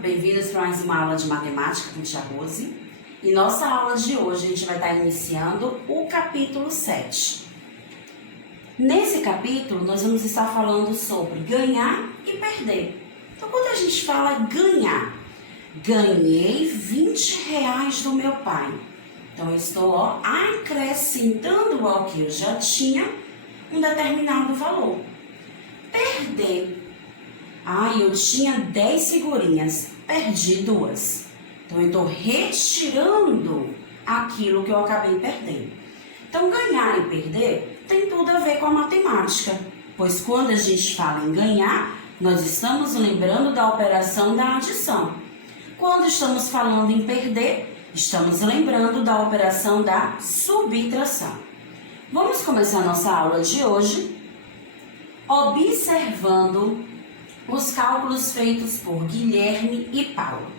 bem-vindos para mais uma aula de matemática com Tia Rose. E nossa aula de hoje a gente vai estar iniciando o capítulo 7. Nesse capítulo nós vamos estar falando sobre ganhar e perder. Então quando a gente fala ganhar, ganhei R$20 do meu pai. Então eu estou acrescentando ao que eu já tinha um determinado valor. Perder. Eu tinha 10 figurinhas, perdi 2. Então, eu estou retirando aquilo que eu acabei perdendo. Então, ganhar e perder tem tudo a ver com a matemática, pois quando a gente fala em ganhar, nós estamos lembrando da operação da adição. Quando estamos falando em perder, estamos lembrando da operação da subtração. Vamos começar a nossa aula de hoje observando os cálculos feitos por Guilherme e Paulo.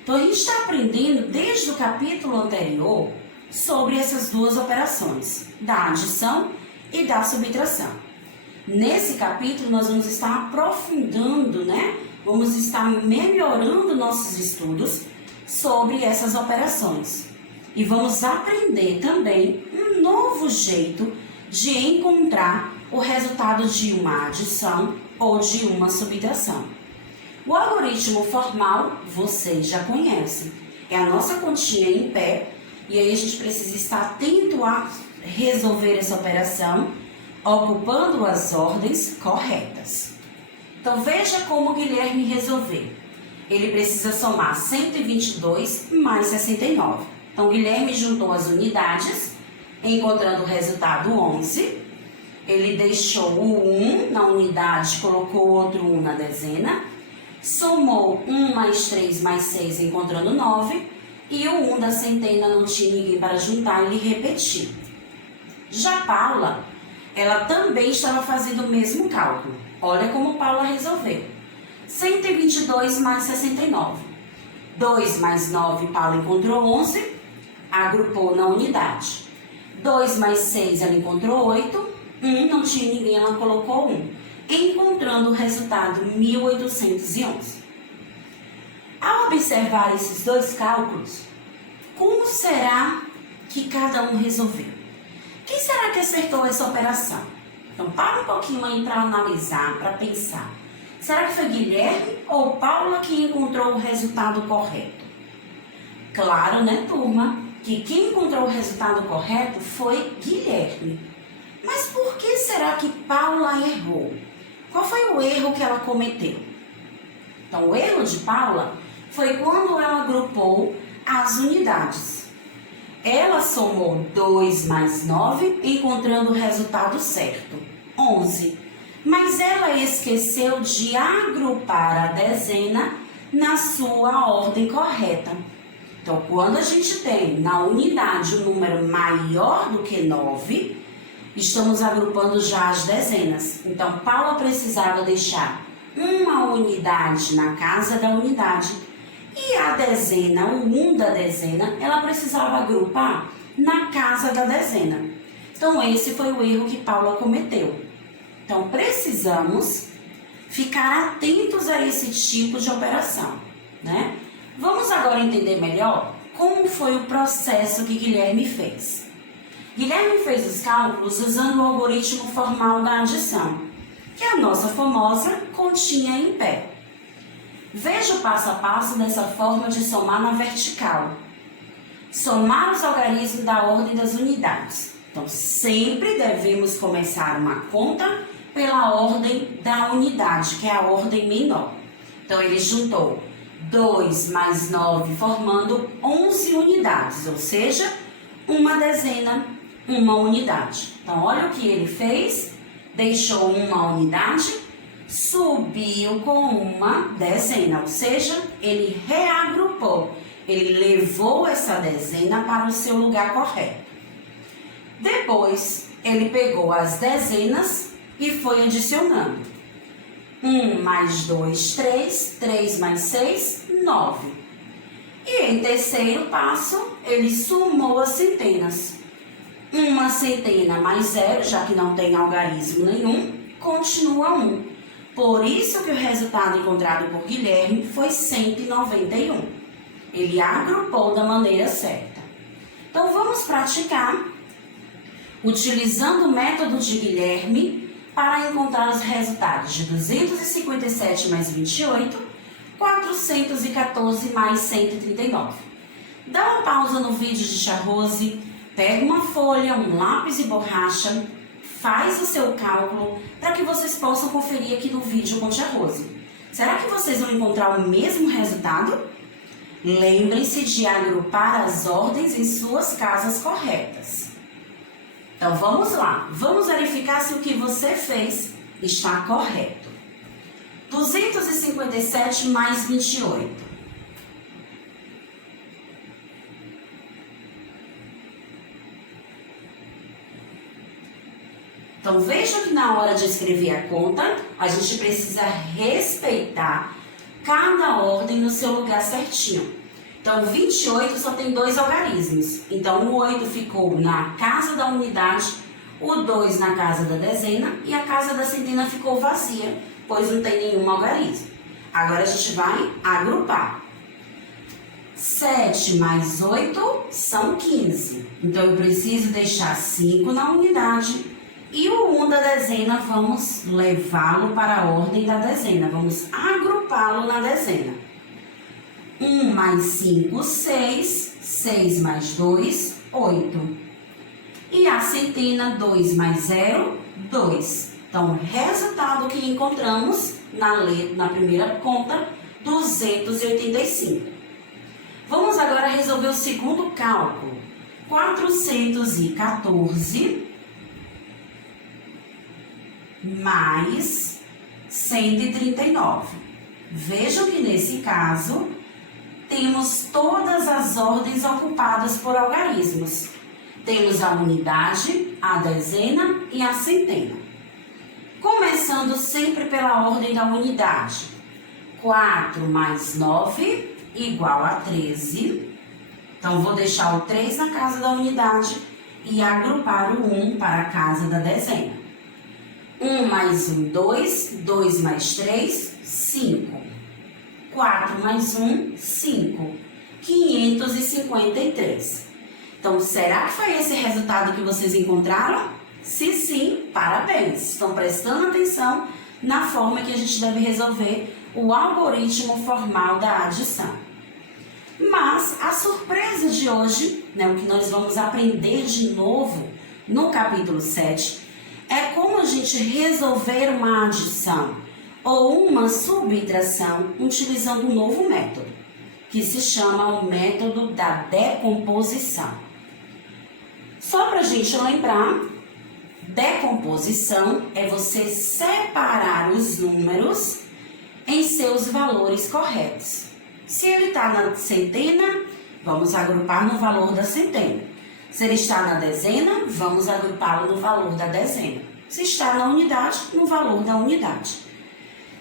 Então, a gente está aprendendo desde o capítulo anterior sobre essas duas operações, da adição e da subtração. Nesse capítulo, nós vamos estar aprofundando, Vamos estar melhorando nossos estudos sobre essas operações. E vamos aprender também um novo jeito de encontrar o resultado de uma adição ou de uma subtração. O algoritmo formal vocês já conhecem. É a nossa continha em pé e aí a gente precisa estar atento a resolver essa operação, ocupando as ordens corretas. Então veja como o Guilherme resolveu. Ele precisa somar 122 mais 69. Então o Guilherme juntou as unidades, encontrando o resultado 11. Ele deixou o 1 na unidade, colocou outro 1 na dezena, somou 1 mais 3 mais 6, encontrando 9, e o 1 da centena não tinha ninguém para juntar, ele repetiu. Já Paula, ela também estava fazendo o mesmo cálculo. Olha como Paula resolveu. 122 mais 69. 2 mais 9, Paula encontrou 11, agrupou na unidade. 2 mais 6, ela encontrou 8. 1 não tinha ninguém, ela colocou 1, encontrando o resultado 1811. Ao observar esses dois cálculos, como será que cada um resolveu? Quem será que acertou essa operação? Então, para um pouquinho aí para analisar, para pensar. Será que foi Guilherme ou Paula que encontrou o resultado correto? Claro, turma, que quem encontrou o resultado correto foi Guilherme. Mas por que será que Paula errou? Qual foi o erro que ela cometeu? Então, o erro de Paula foi quando ela agrupou as unidades. Ela somou 2 mais 9, encontrando o resultado certo, 11. Mas ela esqueceu de agrupar a dezena na sua ordem correta. Então, quando a gente tem na unidade um número maior do que 9, estamos agrupando já as dezenas. Então, Paula precisava deixar uma unidade na casa da unidade. E a dezena, o 1 da dezena, ela precisava agrupar na casa da dezena. Então, esse foi o erro que Paula cometeu. Então, precisamos ficar atentos a esse tipo de operação, Vamos agora entender melhor como foi o processo que Guilherme fez. Guilherme fez os cálculos usando o algoritmo formal da adição, que é a nossa famosa continha em pé. Veja o passo a passo dessa forma de somar na vertical. Somar os algarismos da ordem das unidades. Então, sempre devemos começar uma conta pela ordem da unidade, que é a ordem menor. Então, ele juntou 2 mais 9, formando 11 unidades, ou seja, uma dezena, uma unidade. Então, olha o que ele fez. Deixou uma unidade, subiu com uma dezena, ou seja, ele reagrupou. Ele levou essa dezena para o seu lugar correto. Depois, ele pegou as dezenas e foi adicionando. 1 mais 2, 3. 3 mais 6, 9. E em terceiro passo, ele somou as centenas. Uma centena mais 0, já que não tem algarismo nenhum, continua 1. Por isso que o resultado encontrado por Guilherme foi 191. Ele agrupou da maneira certa. Então, vamos praticar utilizando o método de Guilherme para encontrar os resultados de 257 mais 28, 414 mais 139. Dá uma pausa no vídeo de Tia Rose, pega uma folha, um lápis e borracha, faz o seu cálculo para que vocês possam conferir aqui no vídeo com Tia Rose. Será que vocês vão encontrar o mesmo resultado? Lembrem-se de agrupar as ordens em suas casas corretas. Então vamos lá, vamos verificar se o que você fez está correto. 257 mais 28. Então, veja que na hora de escrever a conta, a gente precisa respeitar cada ordem no seu lugar certinho. Então, 28 só tem 2 algarismos. Então, o 8 ficou na casa da unidade, o 2 na casa da dezena e a casa da centena ficou vazia, pois não tem nenhum algarismo. Agora, a gente vai agrupar. 7 mais 8 são 15. Então, eu preciso deixar 5 na unidade. E o 1 da dezena, vamos levá-lo para a ordem da dezena. Vamos agrupá-lo na dezena. 1 mais 5, 6. 6 mais 2, 8. E a centena, 2 mais 0, 2. Então, o resultado que encontramos na primeira conta, 285. Vamos agora resolver o segundo cálculo. 414... mais 139. Vejam que nesse caso, temos todas as ordens ocupadas por algarismos. Temos a unidade, a dezena e a centena. Começando sempre pela ordem da unidade. 4 mais 9 igual a 13. Então, vou deixar o 3 na casa da unidade e agrupar o 1 para a casa da dezena. 1 mais 1, 2. 2 mais 3, 5. 4 mais 1, 5. 553. Então, será que foi esse resultado que vocês encontraram? Se sim, parabéns! Estão prestando atenção na forma que a gente deve resolver o algoritmo formal da adição. Mas a surpresa de hoje, o que nós vamos aprender de novo no capítulo 7, é como a gente resolver uma adição ou uma subtração utilizando um novo método, que se chama o método da decomposição. Só para a gente lembrar, decomposição é você separar os números em seus valores corretos. Se ele está na centena, vamos agrupar no valor da centena. Se ele está na dezena, vamos agrupá-lo no valor da dezena. Se está na unidade, no valor da unidade.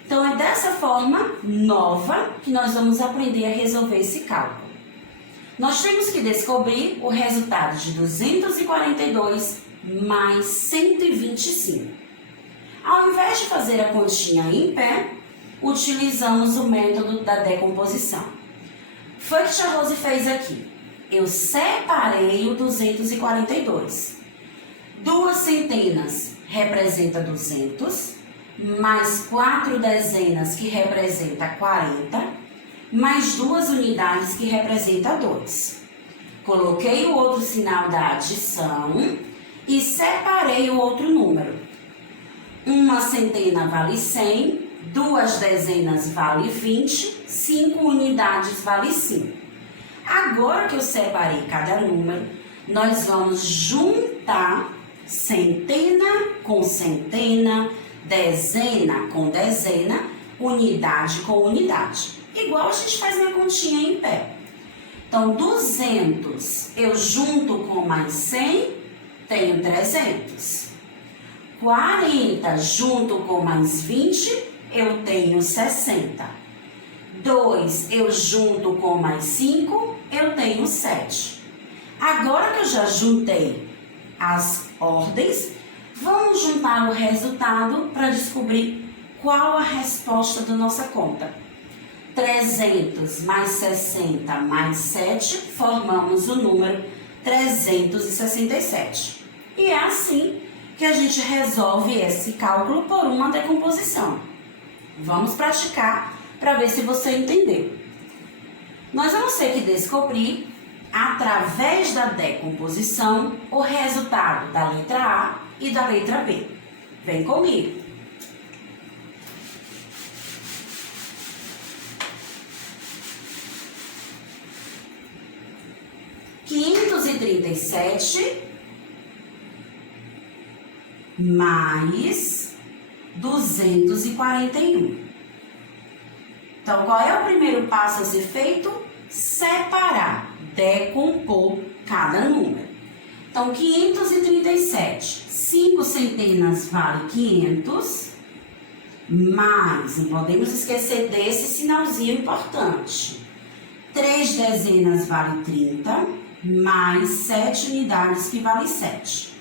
Então, é dessa forma nova que nós vamos aprender a resolver esse cálculo. Nós temos que descobrir o resultado de 242 mais 125. Ao invés de fazer a continha em pé, utilizamos o método da decomposição. Foi o que a Rose fez aqui. Eu separei o 242. 2 centenas representa 200, mais 4 dezenas que representa 40, mais 2 unidades que representa 2. Coloquei o outro sinal da adição e separei o outro número. Uma centena vale 100, 2 dezenas vale 20, 5 unidades vale 5. Agora que eu separei cada número, nós vamos juntar centena com centena, dezena com dezena, unidade com unidade. Igual a gente faz na continha em pé. Então, 200 eu junto com mais 100, tenho 300. 40 junto com mais 20, eu tenho 60. 2 eu junto com mais 5, eu tenho 7. Agora que eu já juntei as ordens, vamos juntar o resultado para descobrir Qual a resposta da nossa conta? 300 mais 60 mais 7, formamos o número 367. E é assim que a gente resolve esse cálculo por uma decomposição. Vamos praticar para ver se você entendeu. Nós vamos ter que descobrir, através da decomposição, o resultado da letra A e da letra B. Vem comigo. (537) mais 241. Então, qual é o primeiro passo a ser feito? Separar, decompor cada número. Então, 537, 5 centenas vale 500, mais, não podemos esquecer desse sinalzinho importante, 3 dezenas vale 30, mais 7 unidades que vale 7.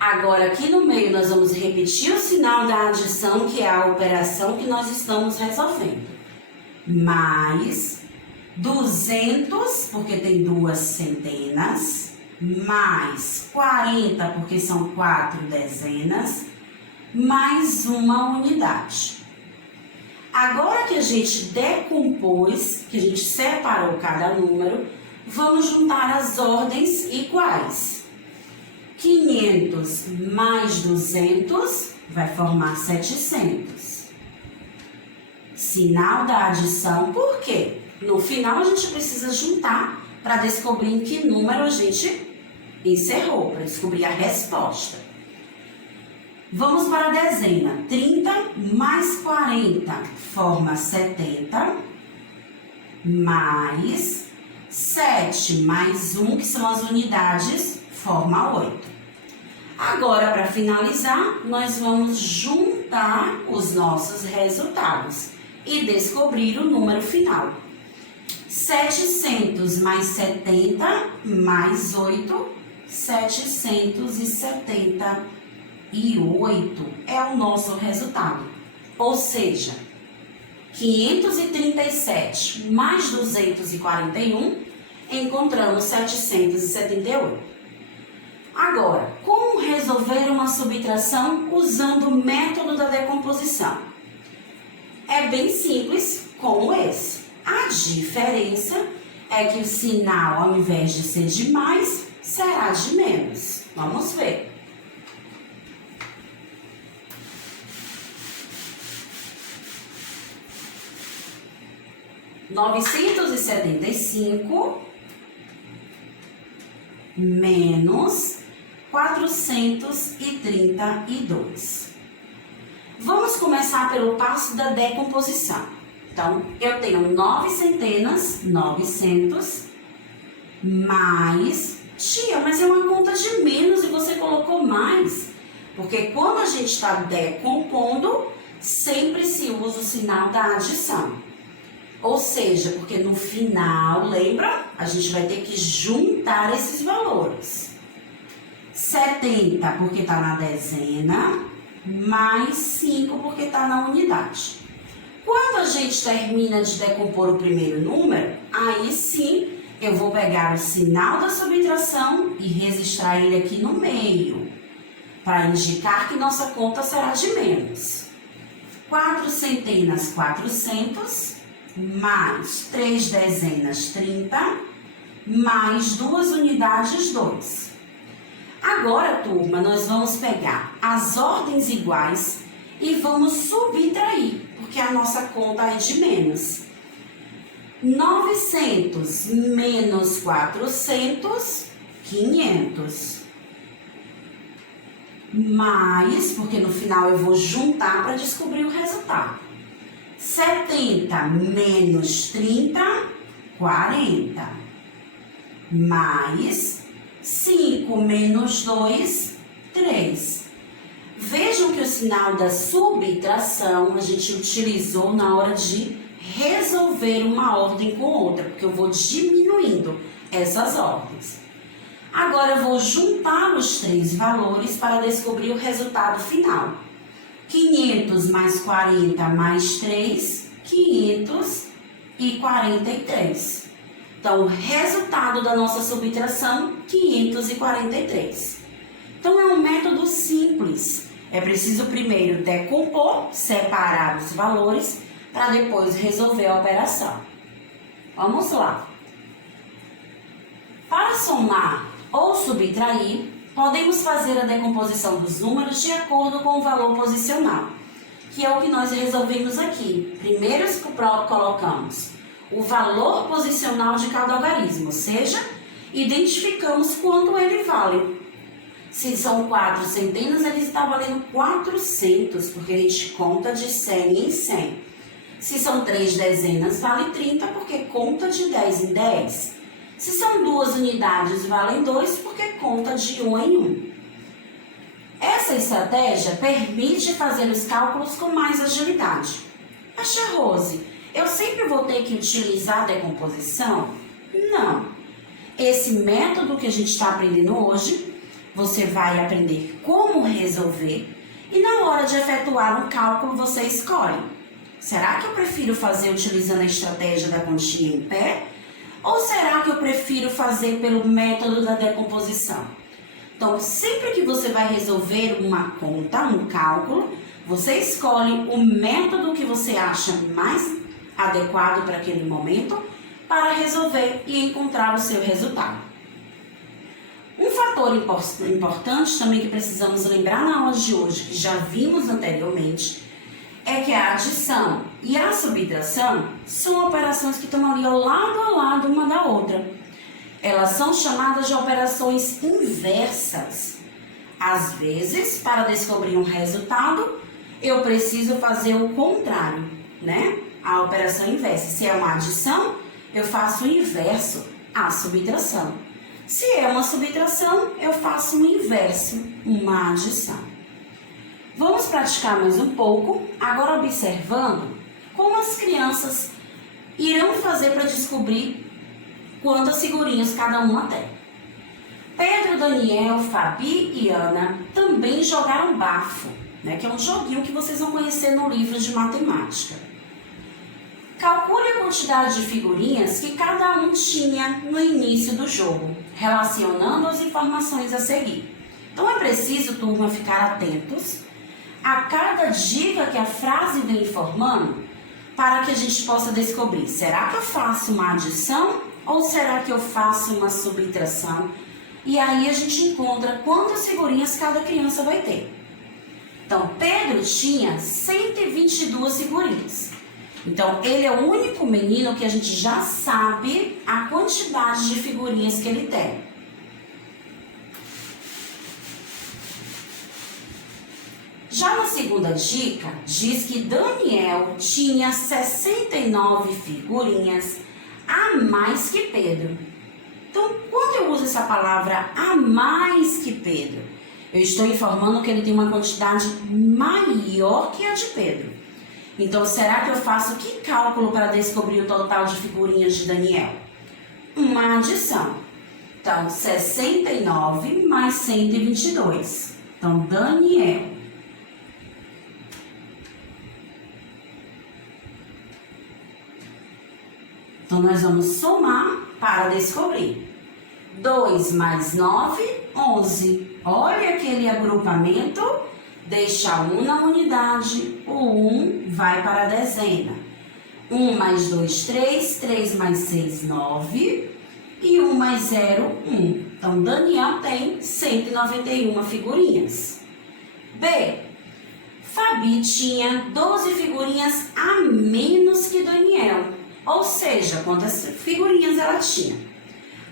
Agora, aqui no meio, nós vamos repetir o sinal da adição, que é a operação que nós estamos resolvendo. Mais 200, porque tem 2 centenas, mais 40, porque são 4 dezenas, mais uma unidade. Agora que a gente decompôs, que a gente separou cada número, vamos juntar as ordens iguais. 500 mais 200 vai formar 700. Sinal da adição, por quê? No final a gente precisa juntar para descobrir em que número a gente encerrou, para descobrir a resposta. Vamos para a dezena. 30 mais 40 forma 70, mais 7 mais 1, que são as unidades, forma 8. Agora, para finalizar, nós vamos juntar os nossos resultados e descobrir o número final. 700 mais 70 mais 8, 778 é o nosso resultado. Ou seja, 537 mais 241, encontramos 778. Agora, como resolver uma subtração usando o método da decomposição? É bem simples, como esse. A diferença é que o sinal, ao invés de ser de mais, será de menos. Vamos ver. (975) menos 432. Vamos começar pelo passo da decomposição. Então, eu tenho 9 centenas, 900, mais... Tia, mas é uma conta de menos e você colocou mais. Porque quando a gente está decompondo, sempre se usa o sinal da adição. Ou seja, porque no final, lembra? A gente vai ter que juntar esses valores. 70 porque está na dezena, mais 5 porque está na unidade. Quando a gente termina de decompor o primeiro número, aí sim eu vou pegar o sinal da subtração e registrar ele aqui no meio, para indicar que nossa conta será de menos. 4 centenas, 400, mais 3 dezenas, 30, mais 2 unidades, 2. Agora, turma, nós vamos pegar as ordens iguais e vamos subtrair, porque a nossa conta é de menos. 900 menos 400, 500. Mais, porque no final eu vou juntar para descobrir o resultado. 70 menos 30, 40. Mais 5 menos 2, 3. Vejam que o sinal da subtração a gente utilizou na hora de resolver uma ordem com outra, porque eu vou diminuindo essas ordens. Agora eu vou juntar os 3 valores para descobrir o resultado final. 500 mais 40 mais 3, 543. Então, o resultado da nossa subtração, 543. Então, é um método simples. É preciso primeiro decompor, separar os valores, para depois resolver a operação. Vamos lá. Para somar ou subtrair, podemos fazer a decomposição dos números de acordo com o valor posicional, que é o que nós resolvemos aqui. Primeiro colocamos o valor posicional de cada algarismo, ou seja, identificamos quanto ele vale. Se são 4 centenas, ele está valendo 400, porque a gente conta de 100 em 100. Se são 3 dezenas, vale 30, porque conta de 10 em 10. Se são 2 unidades, valem 2, porque conta de 1 em 1. Essa estratégia permite fazer os cálculos com mais agilidade. Mas, tia Rose, eu sempre vou ter que utilizar a decomposição? Não. Esse método que a gente está aprendendo hoje, você vai aprender como resolver e na hora de efetuar um cálculo você escolhe. Será que eu prefiro fazer utilizando a estratégia da continha em pé? Ou será que eu prefiro fazer pelo método da decomposição? Então, sempre que você vai resolver uma conta, um cálculo, você escolhe o método que você acha mais adequado para aquele momento para resolver e encontrar o seu resultado. Um fator importante também que precisamos lembrar na aula de hoje, que já vimos anteriormente, é que a adição e a subtração são operações que estão ali ao lado uma da outra. Elas são chamadas de operações inversas. Às vezes, para descobrir um resultado, eu preciso fazer o contrário, né? A operação inversa. Se é uma adição, eu faço o inverso, a subtração. Se é uma subtração, eu faço o inverso, uma adição. Vamos praticar mais um pouco, agora observando como as crianças irão fazer para descobrir quantas figurinhas cada uma tem. Pedro, Daniel, Fabi e Ana também jogaram bafo, né, que é um joguinho que vocês vão conhecer no livro de matemática. Calcule a quantidade de figurinhas que cada um tinha no início do jogo, relacionando as informações a seguir. Então é preciso, turma, ficar atentos a cada dica que a frase vem informando para que a gente possa descobrir, será que eu faço uma adição ou será que eu faço uma subtração? E aí a gente encontra quantas figurinhas cada criança vai ter. Então, Pedro tinha 122 figurinhas. Então, ele é o único menino que a gente já sabe a quantidade de figurinhas que ele tem. Já na segunda dica, diz que Daniel tinha 69 figurinhas a mais que Pedro. Então, quando eu uso essa palavra a mais que Pedro, eu estou informando que ele tem uma quantidade maior que a de Pedro. Então, será que eu faço que cálculo para descobrir o total de figurinhas de Daniel? Uma adição. Então, 69 mais 122. Então, Daniel. Então, nós vamos somar para descobrir. 2 mais 9, 11. Olha aquele agrupamento. Deixa 1 na unidade, o 1 vai para a dezena. 1 mais 2, 3, 3 mais 6, 9 e 1 mais 0, 1. Então, Daniel tem 191 figurinhas. B. Fabi tinha 12 figurinhas a menos que Daniel. Ou seja, quantas figurinhas ela tinha?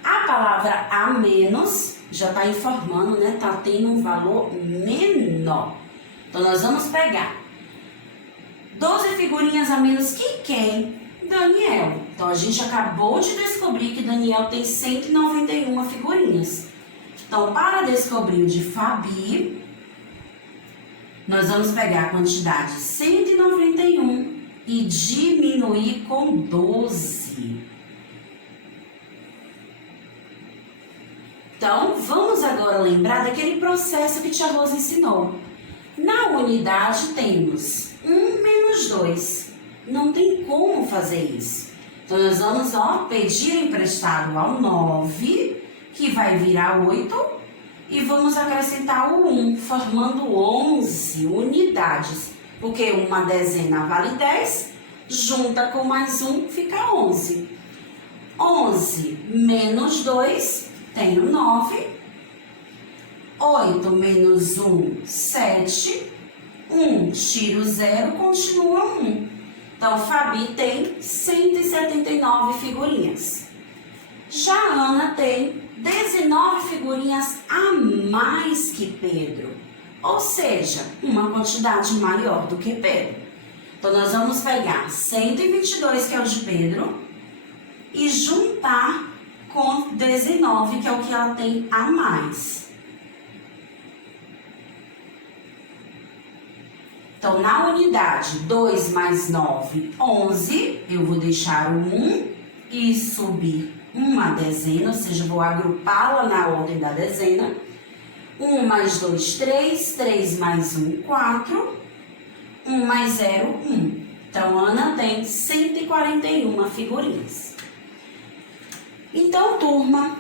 A palavra a menos já está informando, né? Está tendo um valor menor. Então, nós vamos pegar 12 figurinhas a menos que quem? Daniel. Então, a gente acabou de descobrir que Daniel tem 191 figurinhas. Então, para descobrir o de Fabi, nós vamos pegar a quantidade 191 e diminuir com 12. Então, vamos agora lembrar daquele processo que tia Rosa ensinou. Na unidade temos 1 menos 2. Não tem como fazer isso. Então, nós vamos pedir emprestado ao 9, que vai virar 8, e vamos acrescentar o 1, formando 11 unidades. Porque uma dezena vale 10, junta com mais 1, fica 11. 11 menos 2, tenho 9. 8 menos 1, 7. 1, tiro 0, continua 1. Então, Fabi tem 179 figurinhas. Já a Ana tem 19 figurinhas a mais que Pedro. Ou seja, uma quantidade maior do que Pedro. Então, nós vamos pegar 122, que é o de Pedro, e juntar com 19, que é o que ela tem a mais. Então, na unidade 2 mais 9, 11, eu vou deixar o 1 e subir uma dezena, ou seja, vou agrupá-la na ordem da dezena. 1 mais 2, 3, 3 mais 1, 4, 1 mais 0, 1. Então, Ana tem 141 figurinhas. Então, turma,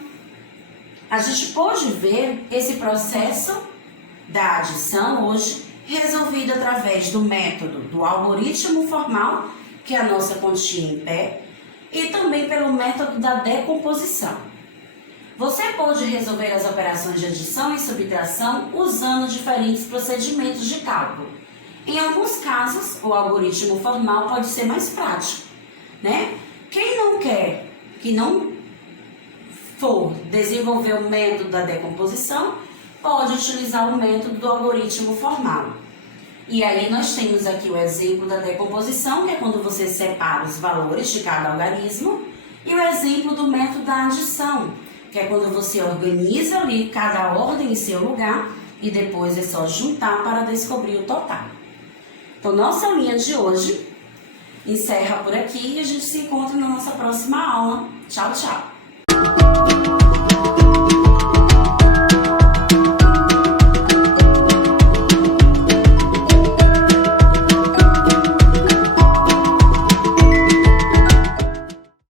a gente pôde ver esse processo da adição hoje resolvido através do método do algoritmo formal, que é a nossa continha em pé, e também pelo método da decomposição. Você pode resolver as operações de adição e subtração usando diferentes procedimentos de cálculo. Em alguns casos, o algoritmo formal pode ser mais prático, né? Quem não quer, que não for desenvolver o método da decomposição, pode utilizar o método do algoritmo formal. E aí nós temos aqui o exemplo da decomposição, que é quando você separa os valores de cada algarismo, e o exemplo do método da adição, que é quando você organiza ali cada ordem em seu lugar e depois é só juntar para descobrir o total. Então, nossa aulinha de hoje encerra por aqui e a gente se encontra na nossa próxima aula. Tchau, tchau!